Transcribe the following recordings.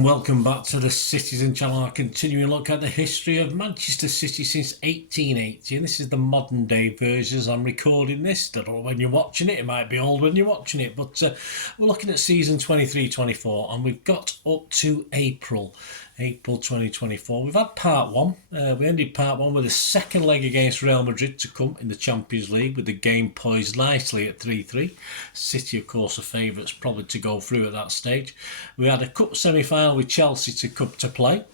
And welcome back to the Citizen channel. I continue to look at the history of Manchester City since 1880, and this is the modern day version as I'm recording this. Don't know when you're watching it, it might be old when you're watching it, but we're looking at season 23-24 and we've got up to April 2024. We've had part one. We ended part one with the second leg against Real Madrid to come in the Champions League, with the game poised nicely at 3-3. City, of course, are favourites probably to go through at that stage. We had a cup semi-final with Chelsea to play.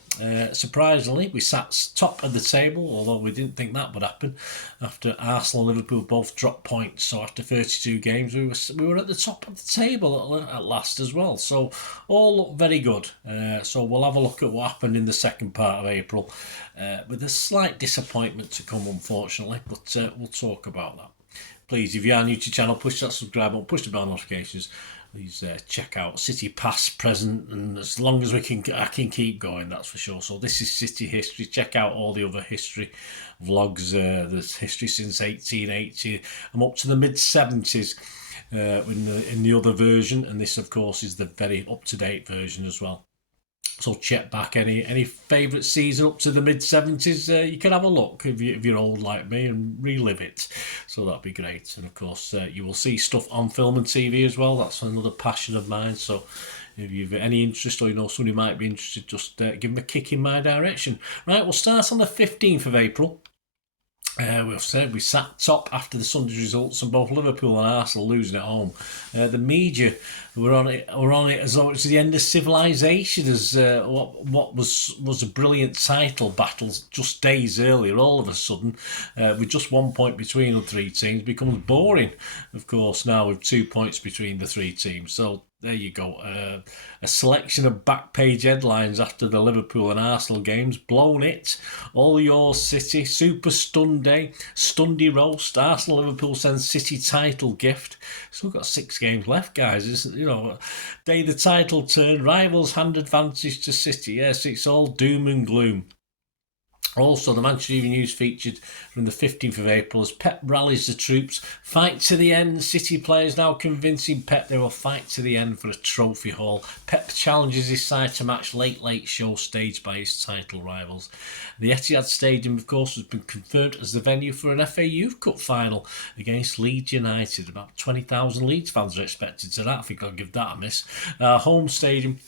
Surprisingly, we sat top of the table, although we didn't think that would happen. After Arsenal and Liverpool both dropped points, so after 32 games, we were at the top of the table at last as well. So all looked very good. So we'll have a look at what happened in the second part of April, with a slight disappointment to come, unfortunately. But we'll talk about that. Please, if you are new to the channel, push that subscribe button, push the bell notifications. Please check out City past, present, and as long as I can keep going, that's for sure. So this is City history. Check out all the other history vlogs. There's history since 1880. I'm up to the mid-70s in the other version, and this, of course, is the very up-to-date version as well. So check back any favourite season up to the mid-70s. You can have a look if you're old like me and relive it. So that'd be great. And of course, you will see stuff on film and TV as well. That's another passion of mine. So if you've any interest, or you know someone who might be interested, just give them a kick in my direction. Right, we'll start on the 15th of April. We've said we sat top after the Sunday's results, and both Liverpool and Arsenal losing at home. The media were on it as though it's the end of civilization, as what was a brilliant title battle just days earlier. All of a sudden, with just 1 point between the three teams, becomes boring. Of course, now with 2 points between the three teams. So there you go. A selection of back page headlines after the Liverpool and Arsenal games. Blown it. All yours, City. Super Stunday. Stundy roast. Arsenal Liverpool sends City title gift. Still got 6 games left, guys. It's, day the title turn. Rivals hand advantage to City. Yes, it's all doom and gloom. Also, the Manchester Evening News featured from the 15th of April as Pep rallies the troops. Fight to the end. City players now convincing Pep they will fight to the end for a trophy haul. Pep challenges his side to match late show staged by his title rivals. The Etihad Stadium, of course, has been confirmed as the venue for an FA Youth Cup final against Leeds United. About 20,000 Leeds fans are expected to that. I think I'll give that a miss. Home stadium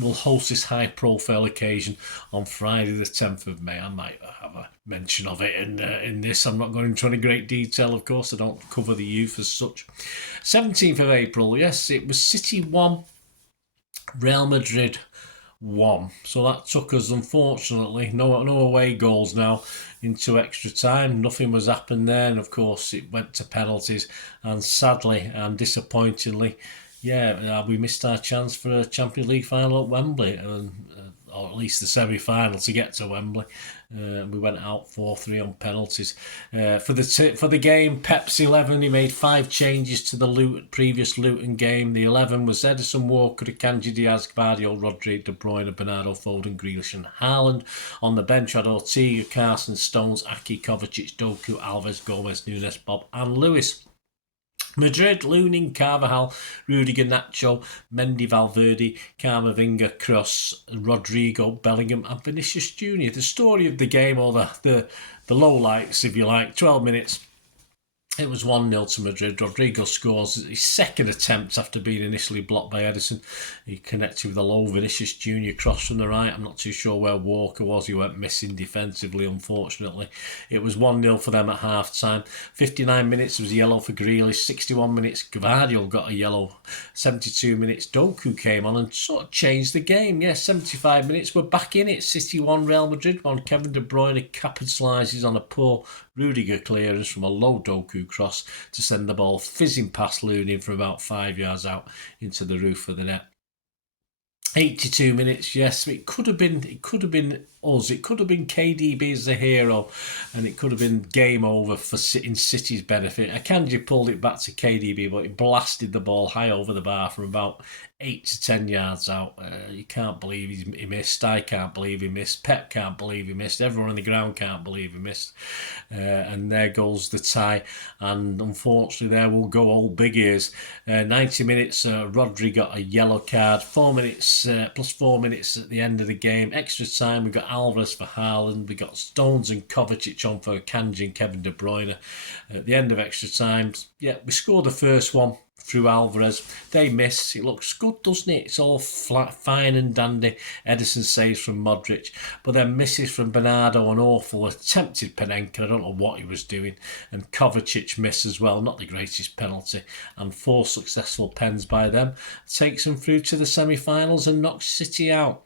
will host this high-profile occasion on Friday the 10th of May. I might have a mention of it in this. I'm not going into any great detail, of course. I don't cover the youth as such. 17th of April, yes, it was City 1, Real Madrid 1. So that took us, unfortunately, no away goals now into extra time. Nothing was happened there, and of course it went to penalties, and sadly and disappointingly, we missed our chance for a Champions League final at Wembley, or at least the semi-final to get to Wembley. We went out 4-3 on penalties. For the game, Pep's 11, he made 5 changes to the previous Luton game. The 11 was Edison, Walker, Akanji, Diaz, Gvardiol, Rodri, De Bruyne, Bernardo, Foden, Grealish and Haaland. On the bench had Ortega, Carson, Stones, Aki, Kovacic, Doku, Alves, Gomez, Nunes, Bob and Lewis. Madrid, Lunin, Carvajal, Rudiger, Nacho, Mendy, Valverde, Camavinga, Kroos, Rodrigo, Bellingham and Vinicius Jr. The story of the game, or the lowlights, if you like, 12 minutes. It was 1-0 to Madrid. Rodrigo scores his second attempt after being initially blocked by Edison. He connected with a low Vinicius Jr. cross from the right. I'm not too sure where Walker was. He went missing defensively, unfortunately. It was 1-0 for them at half-time. 59 minutes was a yellow for Grealish. 61 minutes, Gvardiol got a yellow. 72 minutes, Doku came on and sort of changed the game. 75 minutes, we're back in it. City 1, Real Madrid 1. Kevin De Bruyne capitalises on a poor Rudiger clearance from a low Doku cross to send the ball fizzing past Lunin from about 5 yards out into the roof of the net. 82 minutes, yes, it could have been us. It could have been KDB as the hero, and it could have been game over in City's benefit. Akanji pulled it back to KDB, but he blasted the ball high over the bar from about 8 to 10 yards out. You can't believe he missed. I can't believe he missed. Pep can't believe he missed. Everyone on the ground can't believe he missed. And there goes the tie. And unfortunately, there will go old big ears. 90 minutes, Rodri got a yellow card. 4 minutes, plus 4 minutes at the end of the game. Extra time, we got Alvarez for Haaland. We got Stones and Kovacic on for Kanji and Kevin De Bruyne. At the end of extra time, yeah, we scored the first one through Alvarez. They miss. It looks good, doesn't it? It's all flat, fine and dandy. Ederson saves from Modric, but then misses from Bernardo, an awful attempted Panenka. I don't know what he was doing. And Kovacic miss as well, not the greatest penalty. And 4 successful pens by them takes them through to the semi-finals and knocks City out.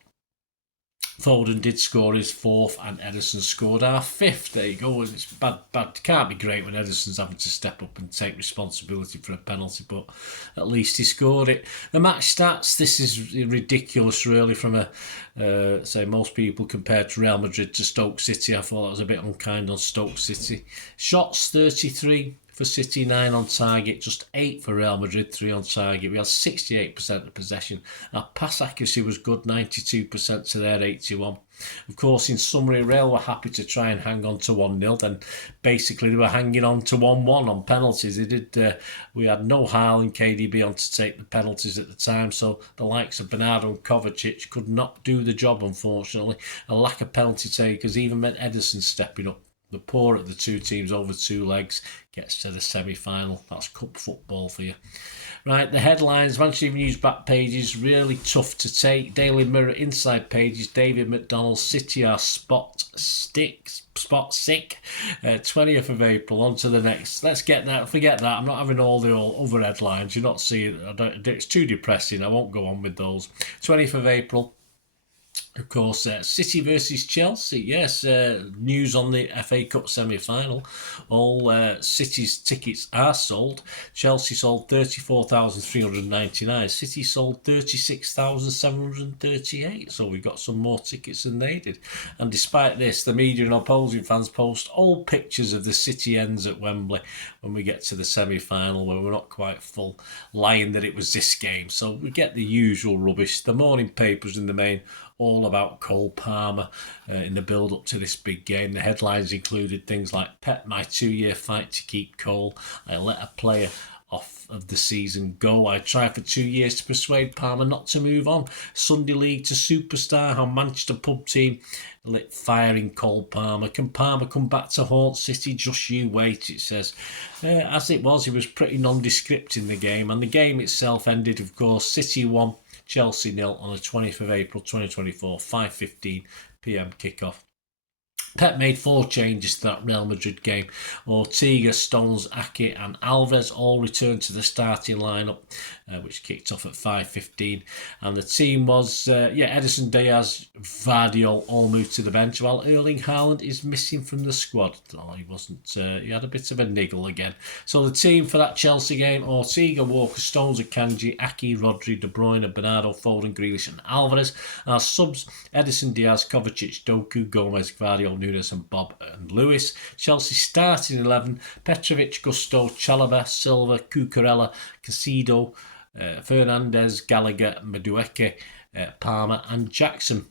Foden did score his 4th and Ederson scored our 5th. There you go. It's bad. It can't be great when Ederson's having to step up and take responsibility for a penalty, but at least he scored it. The match stats, this is ridiculous really from say most people compared to Real Madrid to Stoke City. I thought that was a bit unkind on Stoke City. Shots 33 for City, 9 on target, just 8 for Real Madrid, 3 on target. We had 68% of possession. Our pass accuracy was good, 92% to their 81. Of course, in summary, Real were happy to try and hang on to 1-0. Then basically they were hanging on to 1-1 on penalties. We had no Haaland, KDB on to take the penalties at the time, so the likes of Bernardo and Kovacic could not do the job, unfortunately. A lack of penalty takers even meant Ederson stepping up. The poor at the two teams over 2 legs gets to the semi-final. That's cup football for you. Right, the headlines, Manchester Evening News back pages, really tough to take. Daily Mirror inside pages, David McDonald, City are spot sick. 20th of April, on to the next. Let's get that, forget that. I'm not having all the other headlines. You're not seeing it. It's too depressing. I won't go on with those. 20th of April. Of course, City versus Chelsea. Yes, news on the FA Cup semi-final. All City's tickets are sold. Chelsea sold 34,399. City sold 36,738. So we got some more tickets than they did. And despite this, the media and opposing fans post old pictures of the City ends at Wembley when we get to the semi-final, where we're not quite full, lying that it was this game. So we get the usual rubbish. The morning papers in the main all about Cole Palmer in the build-up to this big game. The headlines included things like, Pep, my 2-year fight to keep Cole. I let a player off of the season go. I tried for 2 years to persuade Palmer not to move on. Sunday League to superstar, how Manchester pub team lit fire in Cole Palmer. Can Palmer come back to haunt City? Just you wait, it says. As it was, he was pretty nondescript in the game, and the game itself ended, of course, City 1, Chelsea 0 on the 20th of April 2024, 5:15 p.m. kickoff. Pep made 4 changes to that Real Madrid game. Ortega, Stones, Ake and Alvarez all returned to the starting lineup, which kicked off at 5:15. And the team was, Ederson, Diaz, Vardy all moved to the bench, while Erling Haaland is missing from the squad. Oh, he wasn't, he had a bit of a niggle again. So the team for that Chelsea game, Ortega, Walker, Stones, Akanji, Ake, Rodri, De Bruyne, Bernardo, Foden, Grealish and Alvarez. Our subs, Ederson, Diaz, Kovacic, Doku, Gomez, Gvardiol, Nunes and Bob and Lewis. Chelsea starting 11, Petrovic, Gusto, Chalobah, Silva, Cucurella, Casido, Fernandez, Gallagher, Madueke, Palmer and Jackson.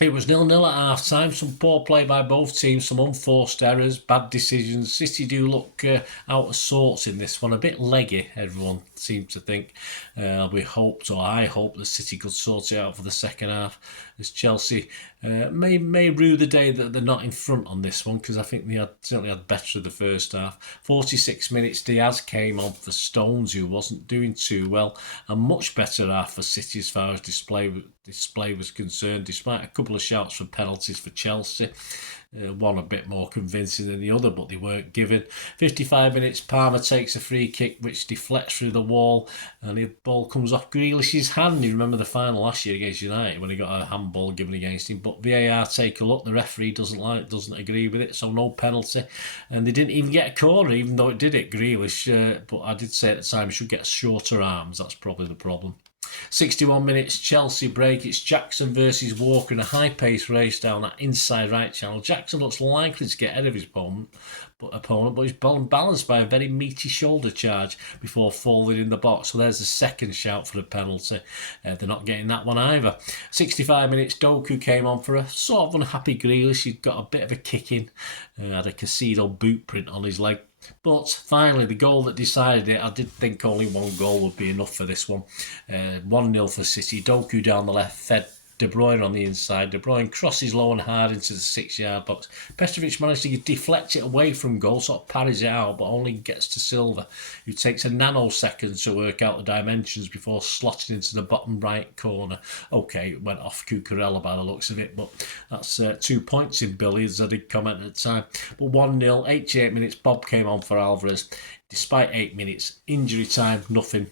It was 0-0 at half-time. Some poor play by both teams, some unforced errors, bad decisions. City do look out of sorts in this one. A bit leggy, everyone seems to think. I hope that City could sort it out for the second half, as Chelsea may rue the day that they're not in front on this one, because I think they certainly had better of the first half. 46 minutes, Diaz came on for Stones, who wasn't doing too well. A much better half for City as far as display was concerned, despite a couple of shouts for penalties for Chelsea. One a bit more convincing than the other, but they weren't given. 55 minutes, Palmer takes a free kick which deflects through the wall, and the ball comes off Grealish's hand. You remember the final last year against United when he got a handball given against him, but VAR take a look. The referee doesn't agree with it, so no penalty, and they didn't even get a corner, even though it did it, Grealish. But I did say at the time he should get shorter arms. That's probably the problem. 61 minutes, Chelsea break. It's Jackson versus Walker in a high-paced race down that inside right channel. Jackson looks likely to get ahead of his opponent, but he's balanced by a very meaty shoulder charge before falling in the box. So there's the second shout for the penalty. They're not getting that one either. 65 minutes, Doku came on for a sort of unhappy Grealish. He'd got a bit of a kick in, had a Casido boot print on his leg. But finally, the goal that decided it, I did think only one goal would be enough for this one. 1-0 for City. Doku down the left, fed De Bruyne on the inside. De Bruyne crosses low and hard into the 6-yard box. Petrovic managed to deflect it away from goal, sort of parries it out, but only gets to Silva, who takes a nanosecond to work out the dimensions before slotting into the bottom right corner. Okay, it went off Cucurella by the looks of it, but that's 2 points in billiards, I did comment at the time. But 1-0, 88 minutes, Bob came on for Alvarez. Despite 8 minutes, injury time, nothing.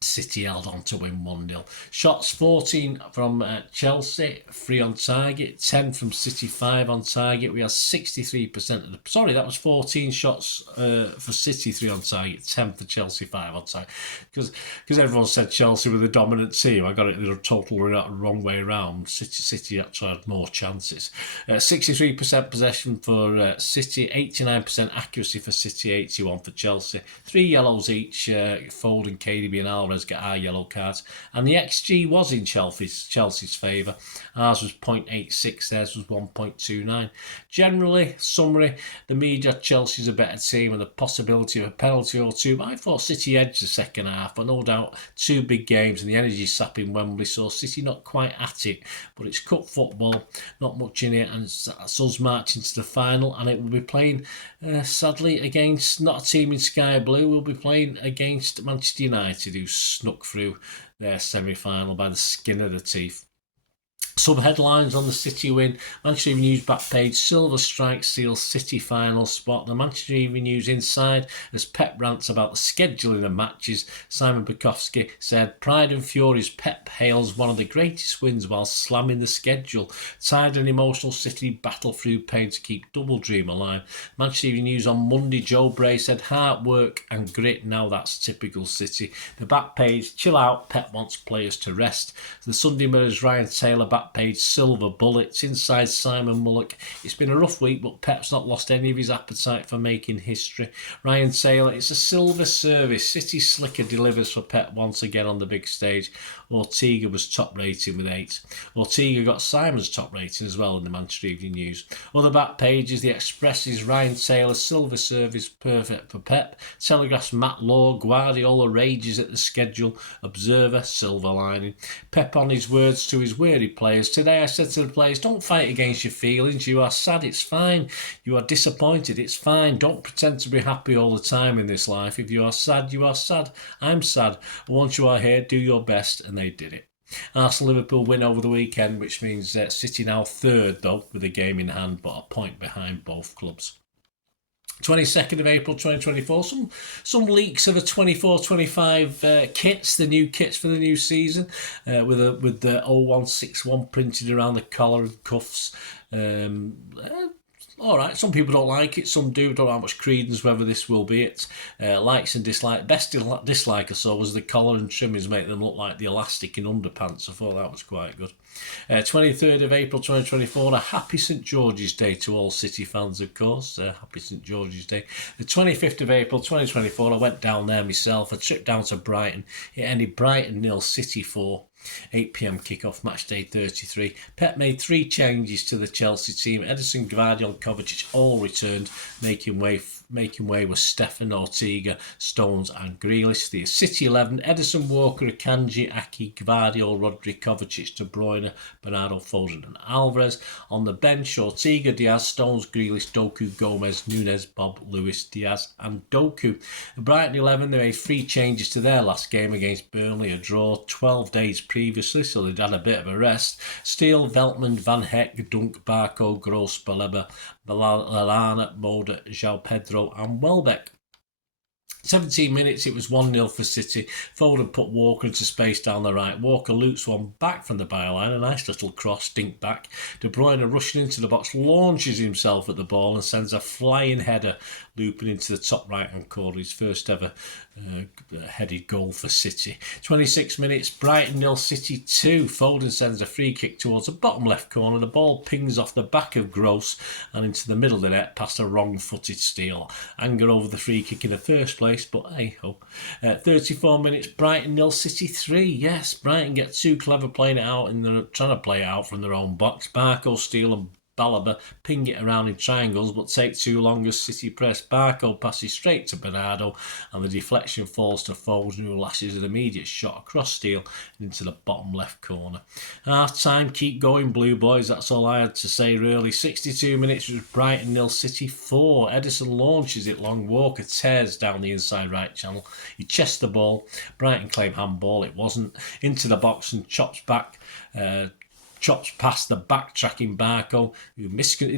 City held on to win 1-0. Shots 14 from Chelsea, 3 on target, 10 from City, 5 on target. We had 63% of the... Sorry, that was 14 shots for City, 3 on target, 10 for Chelsea, 5 on target. Because everyone said Chelsea were the dominant team. I got it the total wrong way around. City actually had more chances. 63% possession for City, 89% accuracy for City, 81 for Chelsea. 3 yellows each, Foden, KDB and Alvarez get our yellow cards, and the XG was in Chelsea's favour. Ours was 0.86, theirs was 1.29. Generally, summary, the media, Chelsea's a better team and the possibility of a penalty or two, but I thought City edged the second half, but no doubt 2 big games and the energy sap in Wembley saw City not quite at it, but it's cup football, not much in it, and it's us marching to the final, and it will be playing sadly against not a team in sky blue. We'll be playing against Manchester United, who snuck through their semi-final by the skin of the teeth. Some headlines on the City win. Manchester Evening News back page, Silver strike seals City final spot. The Manchester Evening News inside, as Pep rants about the scheduling of matches. Simon Bukowski said, Pride and Fury's Pep hails one of the greatest wins while slamming the schedule. Tired and emotional City battle through pain to keep Double Dream alive. Manchester Evening News on Monday, Joe Bray said, hard work and grit, now that's typical City. The back page, chill out, Pep wants players to rest. The Sunday Mirror's Ryan Taylor back page, silver bullets. Inside, Simon Mullock, it's been a rough week, but Pep's not lost any of his appetite for making history. Ryan Taylor, it's a silver service. City slicker delivers for Pep once again on the big stage. Ortega was top rating with 8. Ortega got Simon's top rating as well in the Manchester Evening News. Other back pages, the Express's Ryan Taylor, silver service perfect for Pep. Telegraph's Matt Law, Guardiola rages at the schedule. Observer, silver lining. Pep on his words to his weary players. Today I said to the players, don't fight against your feelings. You are sad, it's fine. You are disappointed, it's fine. Don't pretend to be happy all the time in this life. If you are sad, you are sad. I'm sad. Once you are here, do your best, and they did it. Arsenal-Liverpool win over the weekend, which means City now third, though, with a game in hand, but a point behind both clubs. 22nd of April 2024, some leaks of a 24-25 kits, the new kits for the new season, with the 0161 printed around the collar and cuffs. Alright, some people don't like it, some do, don't know how much credence whether this will be it. Likes and dislikes. Best dislike I saw was the collar and trimmings make them look like the elastic in underpants. I thought that was quite good. 23rd of April 2024, a happy St George's Day to all City fans, of course. Happy St George's Day. The 25th of April 2024, I went down there myself. A trip down to Brighton. It ended Brighton 0, City 4. 8 p.m. kickoff, match day 33. Pep made 3 changes to the Chelsea team. Ederson, Gvardiol, Kovacic all returned, making way with Stefan, Ortega, Stones and Grealish. The City 11, Ederson, Walker, Akanji, Aki, Gvardiol, Rodri, Kovacic, De Bruyne, Bernardo, Foden and Alvarez. On the bench, Ortega, Diaz, Stones, Grealish, Doku, Gomez, Nunes, Bob, Lewis, Diaz and Doku. The Brighton 11, they made 3 changes to their last game against Burnley, a draw 12 days previously, so they'd had a bit of a rest. Steele, Veltman, Van Heck, Dunk, Barco, Gross, Baleba, Lallana, Moda, João Pedro and Welbeck. 17 minutes, it was 1-0 for City. Foden put Walker into space down the right. Walker loops one back from the byline, a nice little cross, dink back. De Bruyne rushing into the box, launches himself at the ball and sends a flying header looping into the top right-hand corner, his first ever headed goal for City. 26 minutes, Brighton 0, City 2. Foden sends a free kick towards the bottom left corner. The ball pings off the back of Gross and into the middle of the net past a wrong-footed steal. Anger over the free kick in the first place, but hey-ho. 34 minutes, Brighton 0, City 3. Yes, Brighton get too clever playing it out, trying to play it out from their own box. Barco, Steele and Balaba ping it around in triangles but take too long as City press. Barco passes straight to Bernardo and the deflection falls to Foden, who lashes an immediate shot across Steele into the bottom left corner. Half time, keep going Blue Boys, that's all I had to say really. 62 minutes was Brighton 0, City 4. Edison launches it long, Walker tears down the inside right channel. He chests the ball, Brighton claim handball, it wasn't. Into the box and chops past the backtracking Barco, who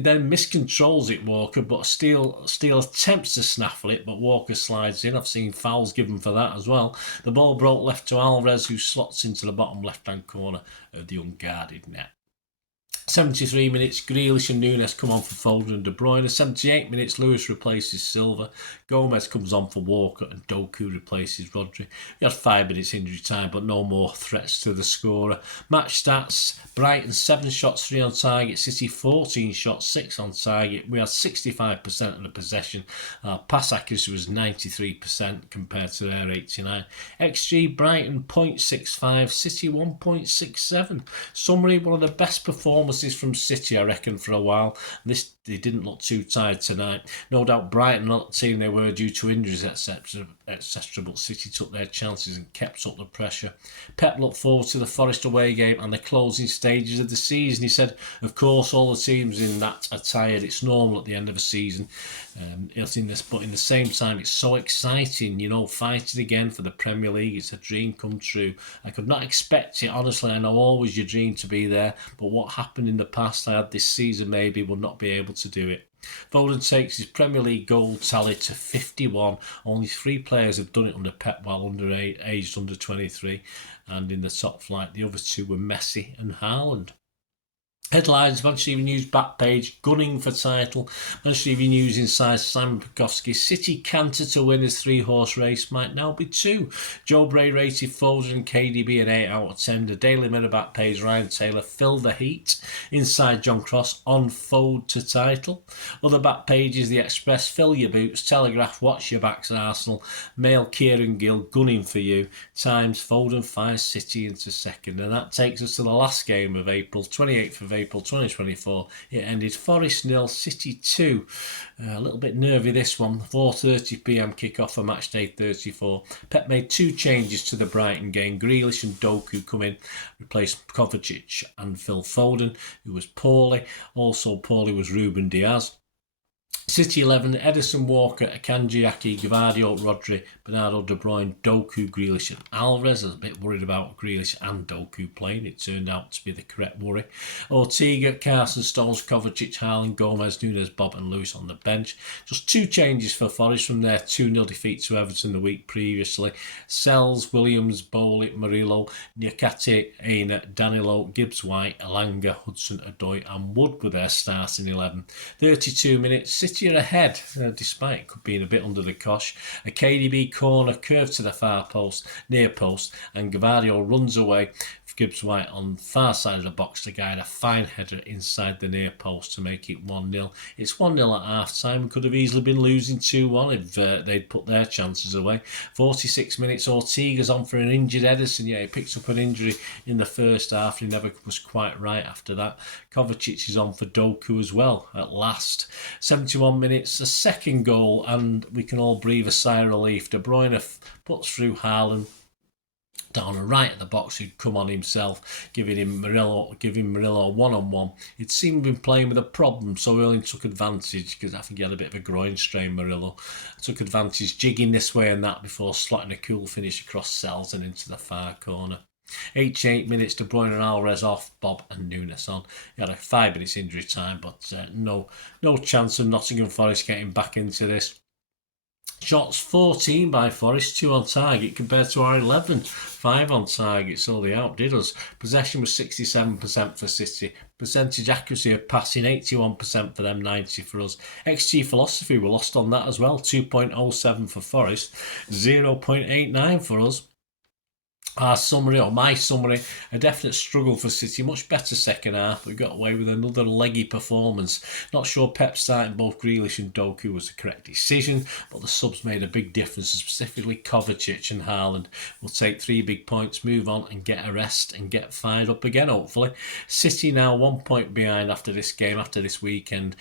then miscontrols it, Walker, but Steele attempts to snaffle it, but Walker slides in. I've seen fouls given for that as well. The ball broke left to Alvarez, who slots into the bottom left-hand corner of the unguarded net. 73 minutes, Grealish and Nunes come on for Foden and De Bruyne. 78 minutes, Lewis replaces Silva. Gomez comes on for Walker and Doku replaces Rodri. We had 5 minutes injury time, but no more threats to the scorer. Match stats, Brighton 7 shots, 3 on target. City 14 shots, 6 on target. We had 65% of the possession. Our pass accuracy was 93% compared to their 89%. XG, Brighton 0.65, City 1.67. Summary, one of the best performances from City, I reckon, for a while. They didn't look too tired tonight. No doubt Brighton not the team they were due to injuries, etc. But City took their chances and kept up the pressure. Pep looked forward to the Forest away game and the closing stages of the season. He said, of course, all the teams in that are tired. It's normal at the end of a season. But in the same time, it's so exciting, fighting again for the Premier League. It's a dream come true. I could not expect it, honestly. I know always your dream to be there, but what happened in the past I had this season maybe will not be able to do it. Foden takes his Premier League goal tally to 51. Only 3 players have done it under Pep while aged under 23, and in the top flight the other 2 were Messi and Haaland. Headlines, Manchester Evening News back page, gunning for title. Manchester Evening News inside Simon Pekowski. City canter to win his 3-horse race might now be 2. Joe Bray rated Foden and KDB an 8 out of 10. The Daily Mirror back page, Ryan Taylor, Fill the Heat. Inside John Cross, on Foden to title. Other back pages, The Express, Fill your boots. Telegraph, watch your backs at Arsenal. Mail, Kieran Gill, gunning for you. Times, Foden fires City into second. And that takes us to the last game of April, 28th of April 2024. It ended Forest 0, City 2. A little bit nervy this one. 4:30pm kick-off for match day 34. Pep made 2 changes to the Brighton game. Grealish and Doku come in, replaced Kovacic and Phil Foden, who was poorly. Also poorly was Ruben Diaz. City 11, Edison, Walker, Akanji, Aki, Gvardiol, Rodri, Bernardo, De Bruyne, Doku, Grealish and Alvarez. I was a bit worried about Grealish and Doku playing. It turned out to be the correct worry. Ortega, Carson, Stones, Kovacic, Haaland, Gomez, Nunes, Bob and Lewis on the bench. Just 2 changes for Forest from their 2-0 defeat to Everton the week previously. Sells, Williams, Bowley, Murillo, Nyakate, Aina, Danilo, Gibbs-White, Alanga, Hudson, Odoi and Wood were their starting 11. 32 minutes, City are ahead, despite being a bit under the cosh. A KDB corner curved to the far post, near post, and Gvardiol runs away. Gibbs-White on the far side of the box to guide a fine header inside the near post to make it 1-0. It's 1-0 at half-time. Could have easily been losing 2-1 if they'd put their chances away. 46 minutes, Ortega's on for an injured Edison. Yeah, he picked up an injury in the first half. He never was quite right after that. Kovacic is on for Doku as well at last. 71 minutes, a second goal, and we can all breathe a sigh of relief. De Bruyne puts through Haaland down and right at the box, who'd come on himself, giving Murillo a one-on-one. He'd seemed to be playing with a problem, so he only took advantage, because I think he had a bit of a groin strain, Murillo. Took advantage, jigging this way and that before slotting a cool finish across cells and into the far corner. 88 minutes, De Bruyne and Alvarez off, Bob and Nunes on. He had a 5 minutes injury time, but no chance of Nottingham Forest getting back into this. Shots 14 by Forest, 2 on target compared to our 11, 5 on target, so they outdid us. Possession was 67% for City. Percentage accuracy of passing 81% for them, 90 for us. XG philosophy were lost on that as well, 2.07 for Forest, 0.89 for us. Our summary, or my summary, a definite struggle for City. Much better second half. We got away with another leggy performance. Not sure Pep starting both Grealish and Doku was the correct decision, but the subs made a big difference, specifically Kovacic and Haaland. We'll take 3 big points, move on and get a rest and get fired up again, hopefully. City now 1 point behind after this game, after this weekend.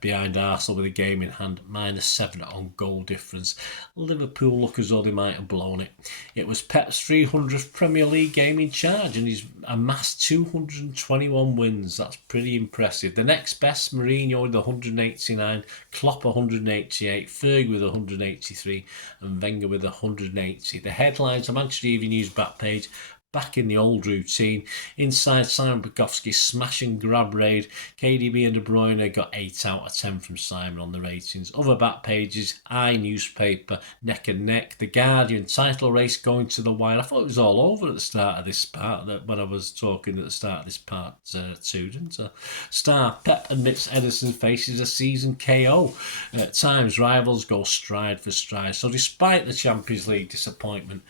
Behind Arsenal with a game in hand, -7 on goal difference. Liverpool look as though they might have blown it. It was Pep's 300th Premier League game in charge and he's amassed 221 wins. That's pretty impressive. The next best, Mourinho with 189, Klopp 188, Fergie with 183 and Wenger with 180. The headlines, Manchester Evening News back page, back in the old routine. Inside, Simon Bukowski's smash and grab raid. KDB and De Bruyne got 8 out of 10 from Simon on the ratings. Other back pages, newspaper, neck and neck. The Guardian, title race going to the wire. I thought it was all over at the start of this part, when I was talking at the start of this part too, didn't I? Star, Pep admits Ederson faces a season KO. At times, rivals go stride for stride. So despite the Champions League disappointment,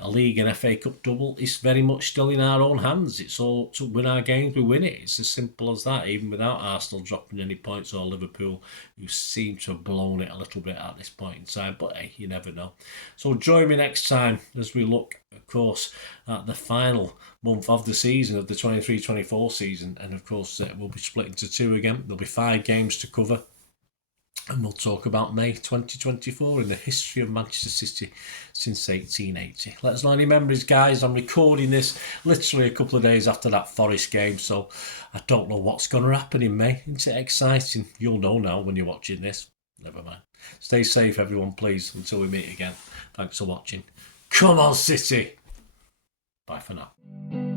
a league and FA Cup double is very much still in our own hands. It's all to win our games, we win it. It's as simple as that, even without Arsenal dropping any points or Liverpool, who seem to have blown it a little bit at this point in time. But hey, you never know. So join me next time as we look, of course, at the final month of the season, of the 23-24 season. And of course, we'll be split into 2 again. There'll be 5 games to cover. And we'll talk about May 2024 in the history of Manchester City since 1880. Let us know any memories, guys. I'm recording this literally a couple of days after that Forest game, so I don't know what's going to happen in May. Isn't it exciting? You'll know now when you're watching this. Never mind. Stay safe, everyone, please, until we meet again. Thanks for watching. Come on, City! Bye for now.